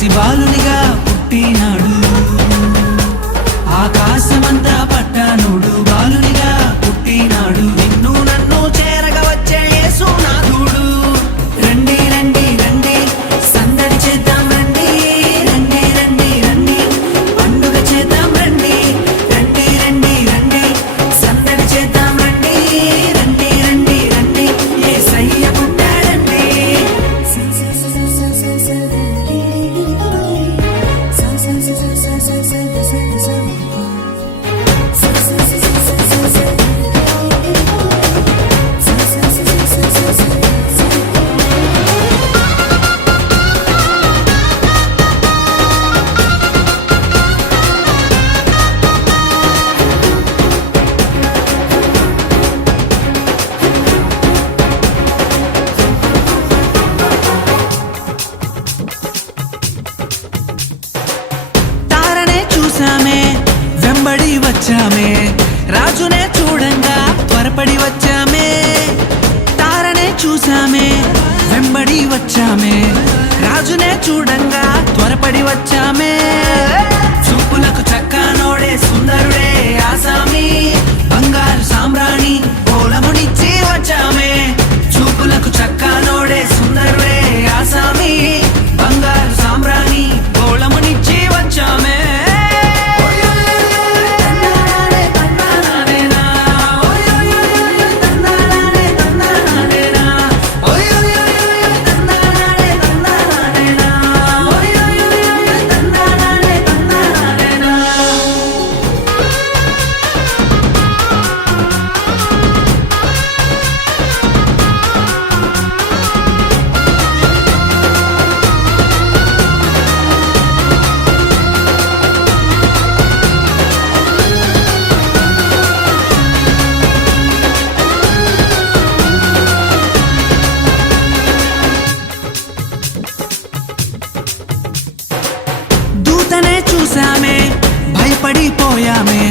పసిబాలునిగా పుట్టినాడు, ఆకాశమంతా పట్టానుడు బాలునిగా పుట్టినాడు. నిన్ను నన్ను చేరగా వచ్చే యేసునాథుడు. రండి రండి రండి సందడి చేద్దాం రండి, రండి రండి రండి పండుగ చేద్దాం రండి, రండి రండి రండి సందడి చేద్దాం రండి, రండి రండి రండి యేసయ్య పుట్టాడండి. వెంబడి వచ్చామే రాజునే చూడంగా త్వరపడి వచ్చామే, తారనే చూసామే వెంబడి వచ్చామే రాజునే చూడంగా త్వరపడి వచ్చామే. చూపులకు చక్కనోడే సుందరుడే ఆసామి, బంగారు సామ్రాణి పోలమునిచ్చి వచ్చామే. చూపులకు చక్కనోడే సుందరుడే ఆసామి, బంగారు సామ్రాణి పోలమునిచ్చి వచ్చామే. దూతనే చూసామే భయపడిపోయామే,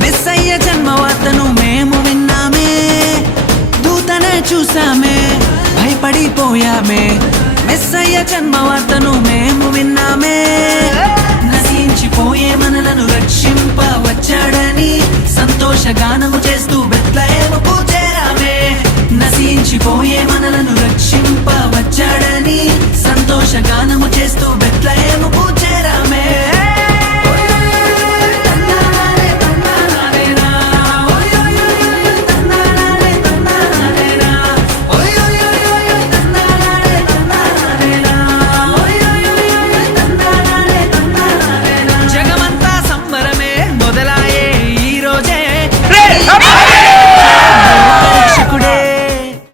మెస్సయ్య జన్మవార్తను మేము విన్నామే. దూతనే చూసామే భయపడిపోయామే, మెస్సయ్య జన్మవార్తను మేము విన్నామే. నశించిపోయే మనలను రక్షింప వచ్చాడని సంతోషగానము చేస్తూ బెత్లెహేముకు చేరామే. నశించిపోయే మనలను రక్షింప వచ్చాడని సంతోషగానము చేస్తూ బెత్లెహేముకు